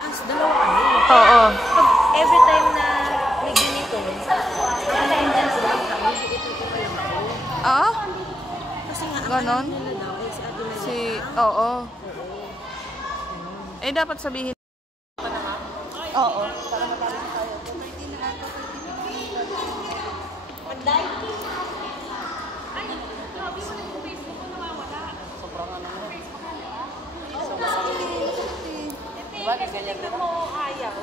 Dalawa kami. Oo. Pag every time na may ganito, attendance lang kami, ito yung ako. Ah? Kasi nga, ang Ganon? alam nila daw, si Ate Mel. Oo. Eh, dapat sabihin. Oo. Panday? Diba, ganyan na mo ayaw.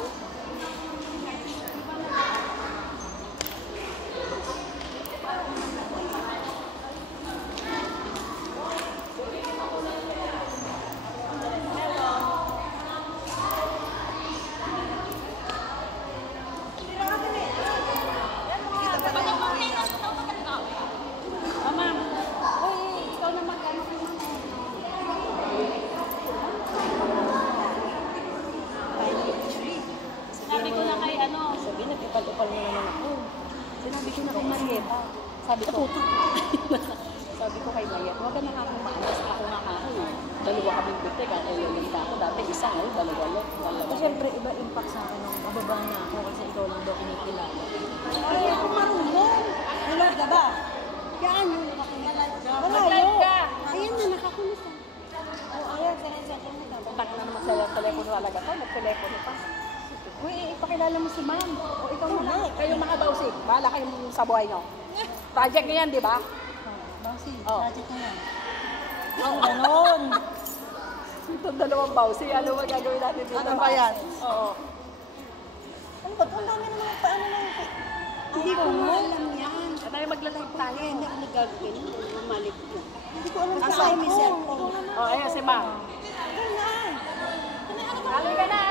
Nagpipag-upal mo naman ako. Sinabi ko na kay Marieta. Sabi ko, sabi ko kay Marieta, huwag ka na akong maalas na ako nga ako. Dalawa kaming butik, ang ilalim ka ako. Dati isa ngayon, dalawa. Siyempre, iba impact sa akin nung mababa na ako kasi ikaw lang daw kinikilala. Ay, ako marunong. Nalad ka ba? Yan yung nakakilala. Malayo. Ayan na, nakakulit ka. O, ayan, sa kontak na naman sa telepono talaga pa. Nag-telepono pa. Uy, ipakilala mo si ma'am. O ikaw muna. Kayong mga bawsi. Bahala kayong sa buhay nyo. Project nyo yan, di ba? Bawsi, project nyo yan. Ang ganon. Itong dalawang bawsi. Ano ba gagawin natin dito? Ano ba yan? Oo. Ano ba? Ang dami naman paano lang. Hindi ko nga alam yan. Tayo maglalike tayo. Hindi ako nagagawin. Bumalik ko. Hindi ko alam sa may cellphone. O, ayan si ma'am. Halika na.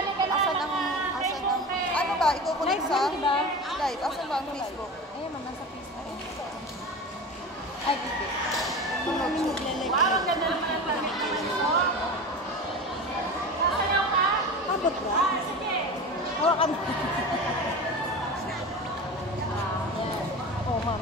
Ano ba? Ikukulit sa live? Asan ba ang Facebook? Eh, ma'am, nasa Facebook. Ay, hindi. Wow, ang ganda naman ang pamilya mo. Sasayaw ka? Abot ba? Sige. Hawakan mo. Oo, ma'am.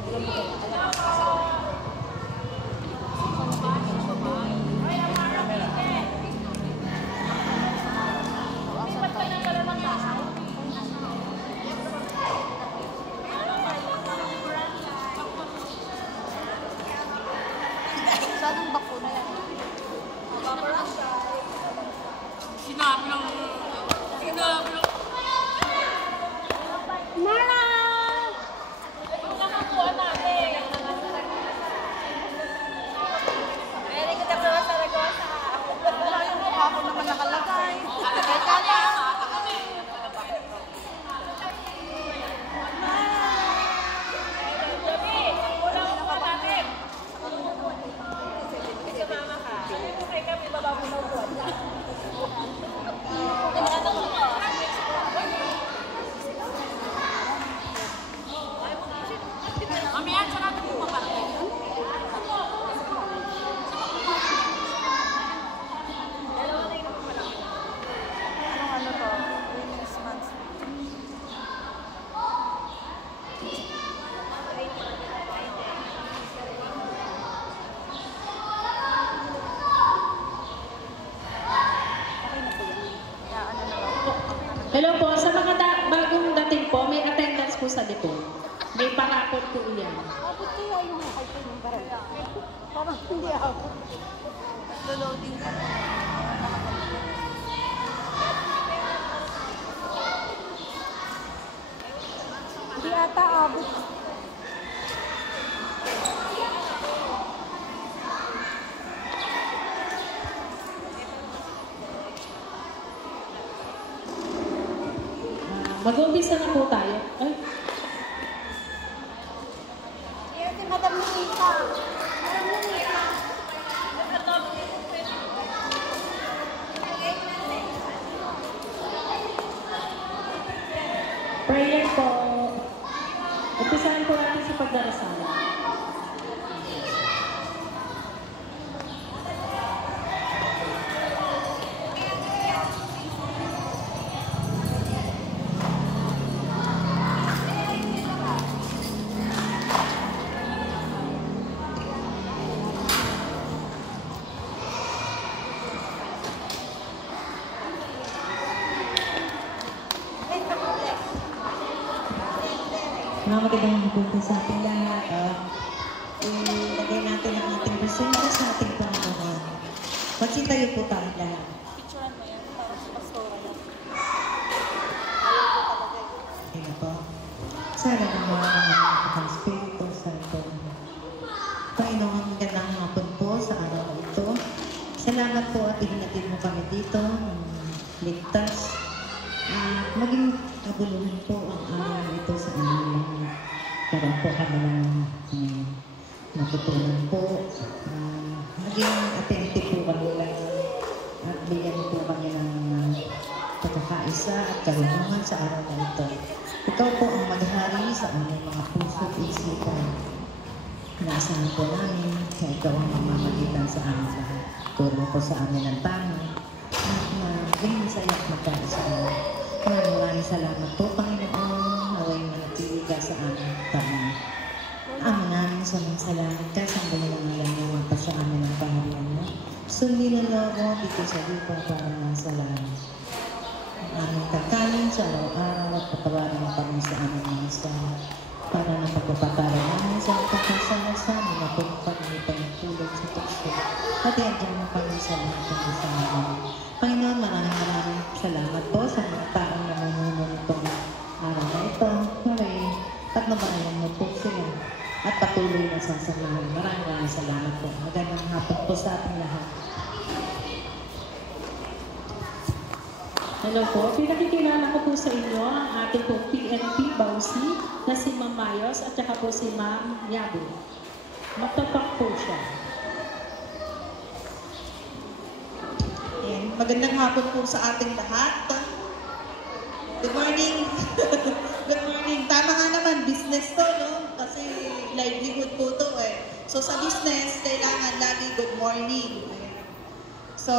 Saan ang bakuna yan? Sinabi ng... Mara! Ito na makuha natin. Very good na pala sa nagawa sa ako. Wala yung mukha ko naman nakalagay. Kaya Hello po, sa mga bagong dating po, may attendance po sa likod. May pakapot po yan. Abot kaya yung hukay ko ng barangay. Parang hindi ako. Loading ka. Hindi ata abot. Mag-umpisa na po tayo. Ay. Madam Nita. Madam Nita. Prayer po. Umpisahan po natin sa pagdarasal. Mga magandang hapon po sa ating lahat. Ilagay natin ang ating presensya sa ating Panginoon. Magsitayo po tayo lahat. Picturean mo yan, parang sa pastora yan. Ayan po. Sana naman ang Espiritu Santo. Panginoon, magandang hapon po sa araw na ito. Salamat po at ihinatid mo kami dito ng ligtas. Maging kabuluhan po ang araw na ito sa amin. Karoon po kami ng natutunan po. Maging attentive po kami lang at bigyan po kami ng pagkakaisa at karunungan sa araw na ito. Ikaw po ang maghari sa aming mga puso at isipan. Inaasahan po namin na ikaw ang mamamagitan sa amin lahat. Turo po sa amin ang tama at maging masaya at magkaisa. Maraming salamat po, Panginoon. Naway manatili ka sa amin tama. Ama namin sa mga salamat ka sa ngalan mo mapa sa amin ang kaharian mo. Sundin na mo dito sa lupa para nasa langit. Ang aming kakanin sa araw-araw at patawarin mo kami sa aming mga sala para na pagpapatara namin sa pagkasasa na napagpag mo pagpulog sa tukso at iadyan mo kami sa lahat ng gusto namin. Panginoon, maraming salamat po sa mga taong namumuno nitong araw na ito. Maray, at mabanayan mo po sila at patuloy na sasamahan. Maraming salamat po. Magandang hapon po sa ating lahat. Hello po, pinakikilala ko po sa inyo ang ating po PNP Bausi na si Ma'am Mayos at saka po si Ma'am Yabu. Magtapak po siya. Ayan. Magandang hapon po sa ating lahat. Good morning. Good morning. Tama nga naman, business to, no? Kasi livelihood po to eh. So sa business, kailangan lagi good morning. Ayan. So,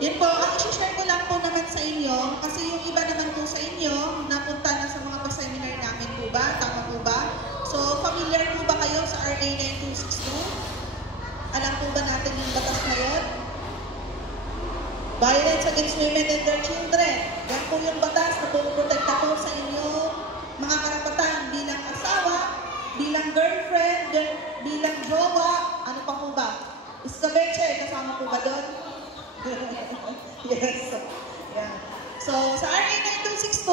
yun po, ang isi-share ko lang po naman sa inyo, kasi yung iba naman po sa inyo, napunta na sa mga pa-seminar namin po ba? Tama po ba? So, familiar po ba kayo sa RA 9262? Alam po ba natin yung batas na yun? Violence against women and their children. Yan po yung batas na pumoprotekta po sa inyo mga karapatan bilang asawa, bilang girlfriend, bilang jowa, ano pa po ba? Iskabeche, kasama po ba doon? Yes. Yeah. So, sa RA 9262,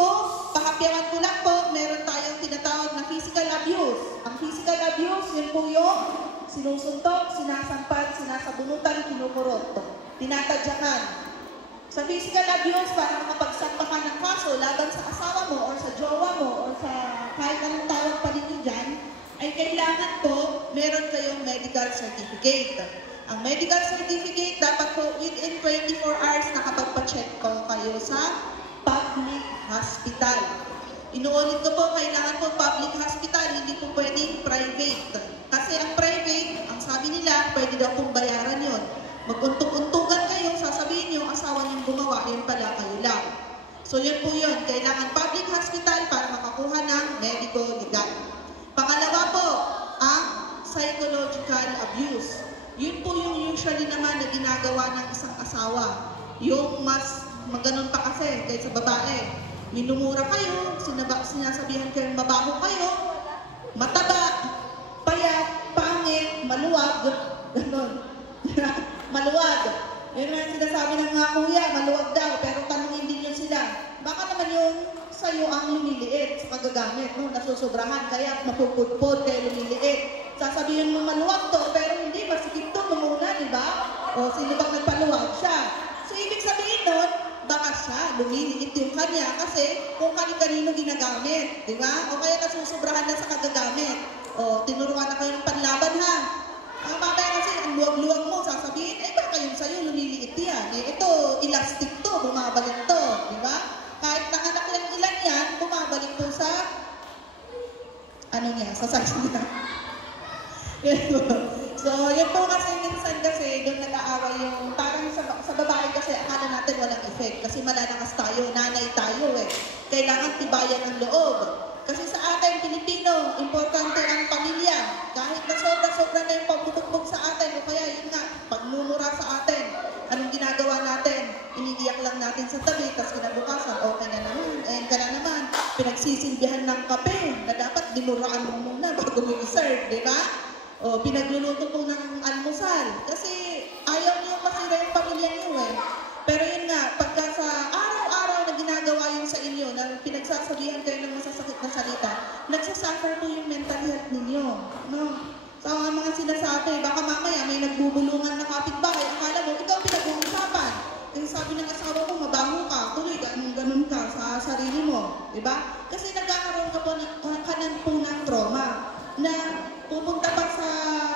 pakapyawan ko lang po, meron tayong tinatawag na physical abuse. Ang physical abuse, yun po yung sinusuntok, sinasampat, sinasabunutan, kinukurot, tinatadyakan. Sa physical abuse, para makapagsampa ka ng kaso laban sa asawa mo or sa jowa mo or sa kahit anong tawag pa ninyo dyan, ay kailangan po meron kayong medical certificate. Ang medical certificate dapat po within 24 hours nakapagpa-check po kayo sa public hospital. Inuulit ko po, kailangan po public hospital, hindi po pwedeng private. Kasi ang private, ang sabi nila, pwede daw pong bayaran yun. Mag-untog-untugan kayo, sasabihin nyo, asawa niyong gumawa, yun pala kayo lang. So yun po yun, kailangan public hospital para makakuha ng medical legal. Pangalawa po, ang psychological abuse. Yun po yung usually naman na ginagawa ng isang asawa. Yung mas maganon pa kasi kaysa babae. Minumura kayo, sinasabihan kayong mabaho kayo, mataba, payat, pangit, maluwag, ganon. Maluwag. Yun ang sinasabi ng mga kuya, maluwag daw, pero tanungin din yun sila. Baka naman yung sa'yo ang lumiliit sa kagagamit, no? Nasusobrahan, kaya mapupudpod, kaya lumiliit. Sasabihin mo maluwag to, pero hindi, masikip to, mamuna, di ba? O sino bang nagpaluwag siya? So, ibig sabihin nun, baka siya, lumiliit yung kanya, kasi kung kanino ginagamit, di ba? O kaya nasusobrahan na sa kagagamit. O, tinuruan na kayo ng panlaban, ha? Ang mamaya kasi, ang luwag-luwag mo, sasabihin, eh baka yung sa'yo, lumiliit yan. Eh, ito, elastic to, bumabalik to, di ba? Kahit nanganak lang ilan yan, bumabalik po sa, ano niya, sa size niya. So, yun po kasi minsan kasi doon nag-aaway yung parang sa babae kasi akala natin walang effect kasi malalakas tayo, nanay tayo eh. Kailangan tibayan ng loob. Kasi sa atin, Pilipino, importante ang pamilya. Kahit na sobra-sobra na yung pagbubugbog sa atin o kaya yun nga, pagmumura sa atin. Anong ginagawa natin? Iniiyak lang natin sa tabi, tapos kinabukasan, okay na naman, ka na naman. Pinagsisilbihan ng kape na dapat sinuraan mo muna bago mo i-serve, di ba? O, pinagluluto po ng almusal. Kasi ayaw niyo masira yung pamilya niyo eh. Pero yun nga, pagka sa araw-araw na ginagawa yun sa inyo, na pinagsasabihan kayo ng masasakit na salita, nagsasuffer po yung mental health ninyo. No? So, ang mga sinasabi, baka mamaya may nagbubulungan na kapitbahay, akala mo, ikaw pinag-uusapan. Kasi sabi ng asawa mo, mabango ka, tuloy, ganun ka sa sarili mo. Diba? Kasi nagkakaroon ka po ng trauma na pupunta pa sa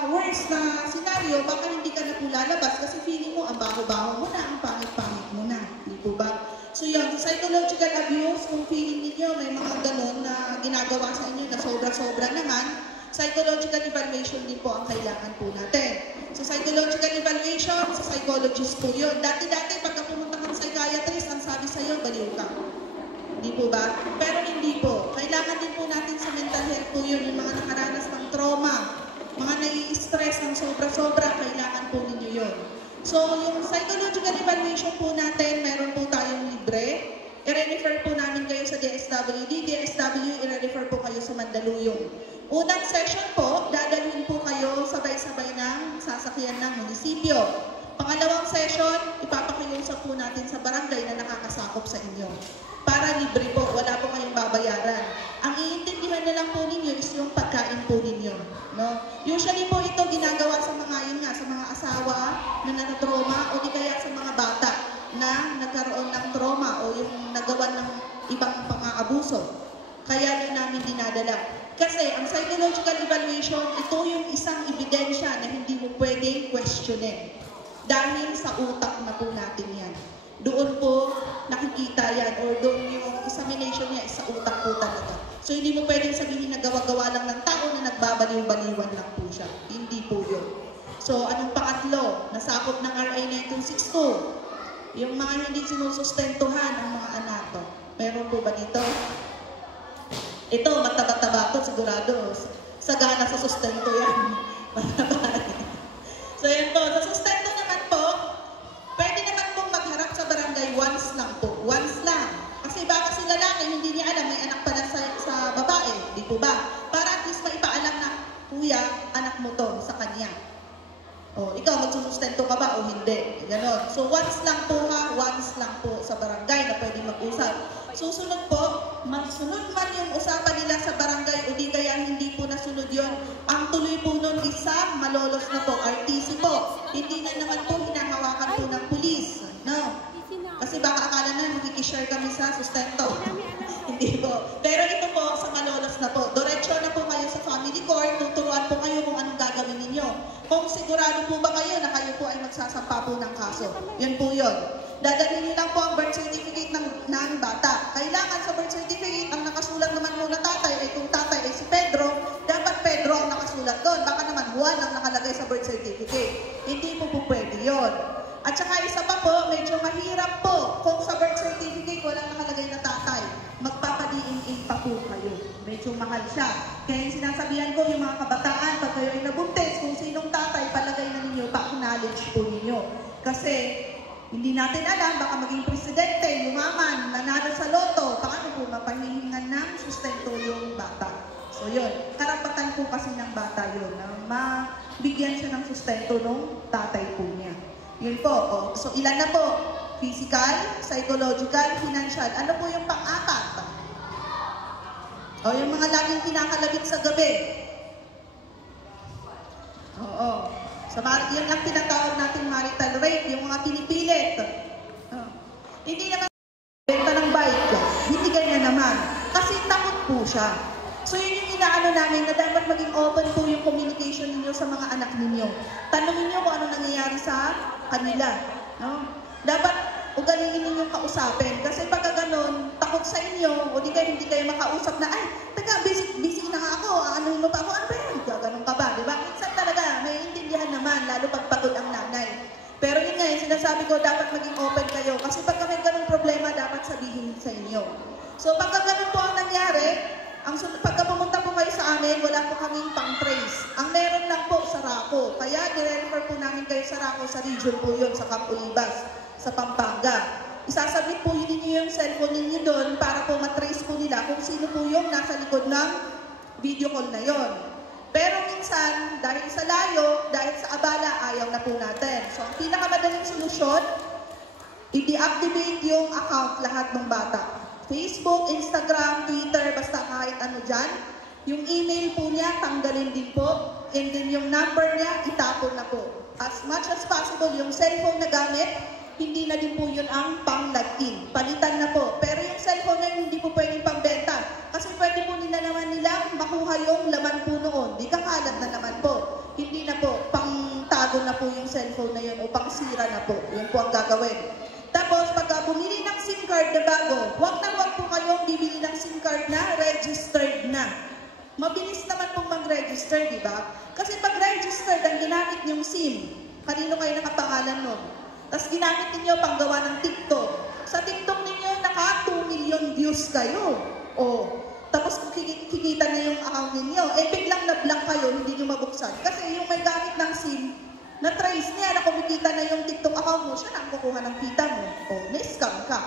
worst na scenario, baka hindi ka na po lalabas kasi feeling mo, ang baho-baho mo na, ang pangit-pangit mo na. Di po ba? So yun, psychological abuse, kung feeling ninyo may mga ganun na ginagawa sa inyo na sobra-sobra naman, psychological evaluation din po ang kailangan po natin. So psychological evaluation, sa psychologist po yun. Dati-dati, pagka pumunta kang psychiatrist, ang sabi sa'yo, baliw ka. Hindi po ba? Pero hindi po. Kailangan din po natin sa mental health po yun, yung mga nakaranas ng trauma, mga nai-stress ng sobra-sobra, kailangan po ninyo yun. So, yung psychological evaluation po natin, meron po tayong libre. I-refer po namin kayo sa DSWD. DSW, i-refer po kayo sa Mandaluyong. Unang session po, dadalhin po kayo sabay-sabay ng sasakyan ng munisipyo. Pangalawang session, ipapakiusap po natin sa barangay na nakakasakop sa inyo. Para libre po, wala po kayong babayaran. Ang iintindihan na lang po ninyo is yung pagkain po ninyo. No? Usually po ito ginagawa sa mga, yun nga, sa mga asawa na nanatroma o di kaya sa mga bata na nagkaroon ng trauma o yung nagawa ng ibang pang-aabuso. Kaya yun namin dinadala. Kasi ang psychological evaluation, ito yung isang ebidensya na hindi mo pwedeng questionin. Dahil sa utak na po natin yan. Doon po nakikita yan or doon yung examination niya is sa utak po talaga. So hindi mo pwedeng sabihin na gawa-gawa lang ng tao na nagbabaliw-baliwan lang po siya. Hindi po yun. So anong pangatlo? Nasakop ng RA 9262. Yung mga hindi sinusustentuhan ang mga anak to. Meron po ba dito? Ito, mataba-taba to sigurado. Sagana sa sustento yan. So yan po, sa sustento naman po, pwede naman pong magharap sa barangay once lang po. Once lang. Kasi baka si lalaki, hindi niya alam, may anak pala sa babae. Di po ba? Para at least maipaalam na, kuya, anak mo to sa kanya. O, ikaw, magsusustento ka ba o hindi? Ganon. So once lang po ha, once lang po sa barangay na pwede mag-usap. Susunod po, masunod man yung usapan nila sa barangay o di kaya hindi po nasunod yun, ang tuloy po nun isa, malolos na po, RTC po. Hindi na naman po hinahawakan po ng pulis. No? Kasi baka akala na makikishare kami sa sustento. Hindi po. Pero ito po, sa malolos na po. Diretso na po kayo sa family court, tuturuan po kayo kung anong gagawin ninyo. Kung sigurado po ba kayo na kayo po ay magsasampa po ng kaso. Yun po yun. Dadalhin niyo lang po ang birth certificate ng bata. Kailangan sa birth certificate, ang nakasulat naman mo na tatay ay kung tatay ay si Pedro, dapat Pedro ang nakasulat doon. Baka naman Juan ang nakalagay sa birth certificate. Hindi po pwede yun. At saka isa pa po, medyo mahirap po kung sa birth certificate walang nakalagay na tatay. Magpapa-DNA pa po kayo. Medyo mahal siya. Kaya yung sinasabihan ko, yung mga kabataan, pag kayo ay nabuntis, kung sinong tatay, palagay na ninyo, pa-acknowledge po ninyo. Kasi hindi natin alam, baka maging presidente, yumaman, nanalo sa loto, paano po mapahihingan ng sustento yung bata. So yun, karapatan po kasi ng bata yun, na mabigyan siya ng sustento ng tatay po niya. Yun po, oh. So ilan na po? Physical, psychological, financial. Ano po yung pang-apat? O yung mga laging kinakalabit sa gabi. Oo. So, yun ang tinatawag natin marital rape, yung mga pinipilit. Hindi naman benta ng bike, hindi ganyan naman. Kasi takot po siya. So, yun yung inaano namin na dapat maging open po yung communication ninyo sa mga anak ninyo. Tanungin nyo kung ano nangyayari sa kanila. No? Dapat ugaliin ninyong kausapin. Kasi pagka ganun, takot sa inyo, o di kayo hindi kayo makausap na, ay, taga, busy na nga ako, anuhin mo pa ako, ano ba yan? Ganun ka ba, di ba? Minsan talaga, may intindihan naman, lalo pag pagod ang nanay. Pero yun nga, yung sinasabi ko, dapat maging open kayo. Kasi pagka may ganung problema, dapat sabihin sa inyo. So pagka ganun po ang nangyari, pagka pumunta po kayo sa amin, wala po kaming pang-trace. Ang meron lang po, Saraco. Kaya nire-refer po namin kayo Saraco sa region po yun, sa Camp Olivas, sa Pampanga. Isasabit po yun ninyo yung cellphone ninyo doon para po matrace po nila kung sino po yung nasa likod ng video call na yon. Pero minsan, dahil sa layo, dahil sa abala, ayaw na po natin. So, ang pinakamadaling solusyon, i-deactivate yung account lahat ng bata. Facebook, Instagram, Twitter, basta kahit ano dyan. Yung email po niya, tanggalin din po. And then yung number niya, itapon na po. As much as possible, yung cellphone na gamit, hindi na din po yun ang pang-login. Palitan na po. Pero yung cellphone na yun, hindi po pwedeng pambenta. Kasi pwede po nila naman nilang makuha yung laman po noon. Di kakalat na naman po. Hindi na po, pang-tago na po yung cellphone na yun o pang-sira na po. Yun po ang gagawin. Tapos, pagka bumili ng SIM card na bago, huwag po kayong bibili ng SIM card na registered na. Mabilis naman pong mag-register, di ba? Kasi pag registered ang ginamit niyong SIM, kanino kayo nakapangalan nun? Tapos ginamit ninyo panggawa ng TikTok. Sa TikTok ninyo, naka 2 million views kayo. O, tapos kung kikita na yung account ninyo, biglang na-block kayo, hindi nyo mabuksan. Kasi yung may gamit ng SIM, na-trace niya na kumikita na yung TikTok account mo, siya na ang kukuha ng kita mo. O, na-scam ka.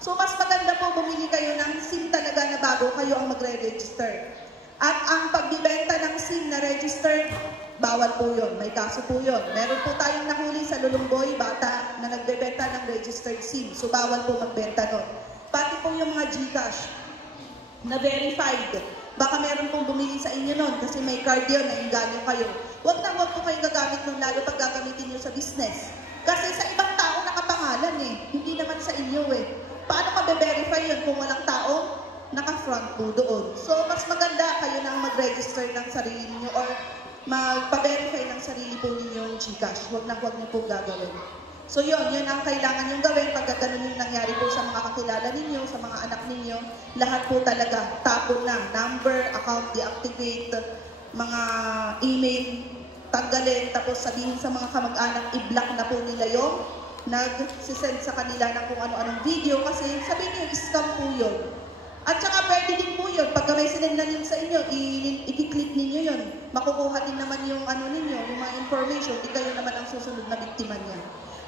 So, mas maganda po bumili kayo ng SIM talaga na bago, kayo ang magre-register. At ang pagbibenta ng SIM na registered, bawal po yun. May kaso po yun. Meron po tayong nahuli sa Lulumboy, bata na nagbebenta ng registered SIM. So, bawal po magbenta nun. Pati po yung mga GCash na verified. Baka meron pong bumili sa inyo nun kasi may card yun na inganyo kayo. Huwag po kayong gagamit nun, lalo pag gagamitin nyo sa business. Kasi sa ibang tao nakapangalan hindi naman sa inyo Paano mabe-verify yun kung walang tao? Naka-front po doon. So, mas maganda kayo nang mag-register ng sarili niyo or magpa-verify ng sarili po ninyo yung GCash. Huwag niyo po gagawin. So, yun ang kailangan yung gawin pag ganun yung nangyari po sa mga kakilala ninyo, sa mga anak ninyo. Lahat po talaga, tapon na. Number, account, deactivate, mga email, tanggalin, tapos sabihin sa mga kamag-anak, i-block na po nila yung nag-send sa kanila ng kung ano-anong video kasi sabihin niyo, scam po yun. At saka pwede din po yun, pagka may sinend na yun sa inyo, i-click ninyo yun. Makukuha din naman yung ninyo, yung mga information, di kayo naman ang susunod na biktima niya.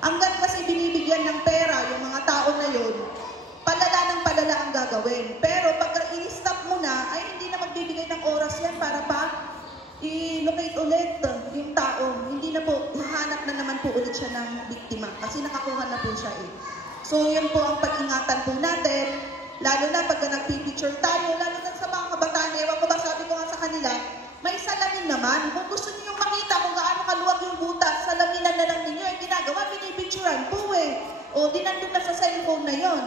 Hanggang kasi binibigyan ng pera yung mga tao na yun, palala ng palala ang gagawin. Pero pagka i-stop mo na, ay hindi na magbibigay ng oras yan para pa i-locate ulit yung tao. Hindi na po, hahanap na naman po ulit siya ng biktima kasi nakakuha na po siya So yun po ang pag-ingatan po natin. Lalo na pagka nagpipicture tayo, lalo na sa mga kabataan, ewan ko ba, sabi ko nga sa kanila, may salamin naman. Kung gusto niyo makita kung gaano kaluwag yung butas, salaminan na lang ninyo. Yung ginagawa, pinipicturean po O, dinandun na sa cellphone na yon.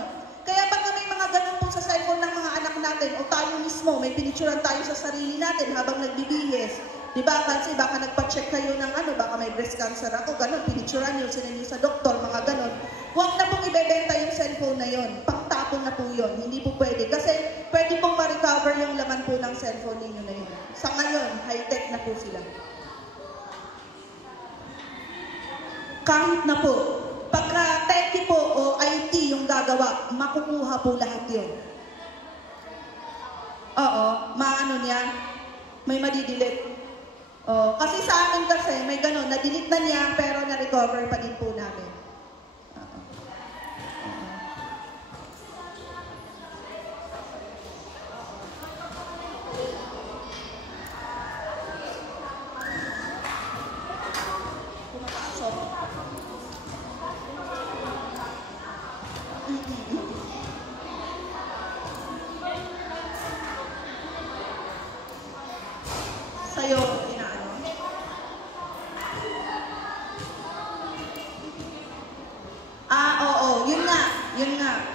Kaya pagka may mga ganun po sa cellphone ng mga anak natin, o tayo mismo, may pinicturean tayo sa sarili natin habang nagbibihis. Diba? Kasi baka nagpa-check kayo ng baka may breast cancer ako, ganun, pinicturean nyo, sinend nyo sa doktor, mga ganun. Huwag na pong ibebenta yung cellphone na yon. Pangtapon na po yun. Hindi po pwede. Kasi pwede pong ma-recover yung laman po ng cellphone ninyo na yun. Sa ngayon, high-tech na po sila. Kahit na po, pagka techie po o IT yung gagawa, makukuha po lahat yun. Oo, maano niya, may madidelete. Kasi sa amin kasi, may ganun, na-delete na niya, pero na-recover pa din po namin. Sa'yo, inaano? Oo, yun nga.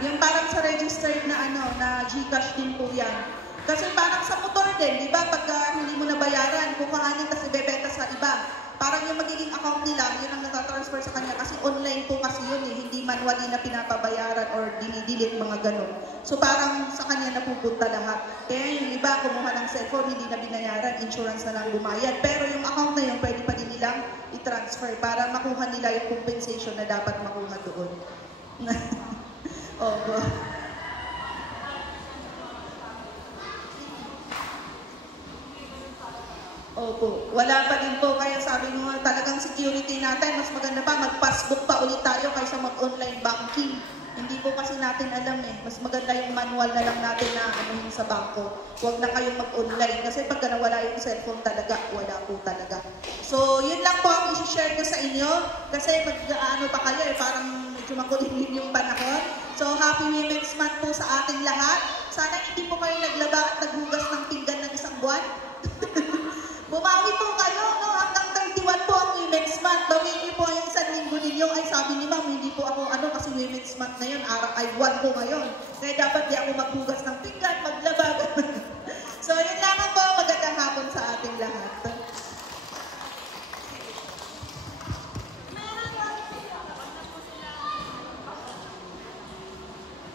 Yung parang sa registered na na GCash din po yan. Kasi parang sa motor din, di ba? Pagka hindi mo nabayaran, kukuhanin kasi bebenta sa iba. Parang yung magiging account nila, yun ang natatransfer sa kanya. Kasi online po kasi yun hindi manually na pinapabayaran or dinidelete mga ganun. So parang sa kanya napupunta lahat. Kaya yung iba, kumuha ng cellphone, hindi na binayaran, insurance na lang bumayad. Pero yung account na yun, pwede pa din nilang i-transfer para makuha nila yung compensation na dapat makuha doon. Opo. Opo. Wala pa din po. Kaya sabi mo, talagang security natin, mas maganda pa, mag-passbook pa ulit tayo kaysa mag-online banking. Hindi po kasi natin alam Mas maganda yung manual na lang natin na anuhin sa bangko. Huwag na kayong mag-online. Kasi pag ganawa wala yung cellphone talaga. Wala po talaga. So, yun lang po ang isi-share ko sa inyo. Kasi mag-ano pa kayo eh, parang medyo makulimlim yung panahon. So, Happy Women's Month po sa ating lahat. Sana hindi po kayo naglaba at naghugas ng pinggan ng isang buwan. Bumawi po kayo, no? Hanggang 31 po ang Women's Month. Bawin niyo po yung isang linggo ninyo. Ay, sabi ni Ma'am, hindi po ako kasi Women's Month na yun. Araw ay 1 po ngayon. Kaya dapat di ako maghugas ng pinggan, maglaba. So, yun lamang po. Magandang hapon sa ating lahat.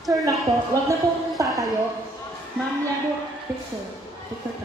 Sir lang po, wag na pong tatayo. Ma'am Yabo, picture. Picture tayo.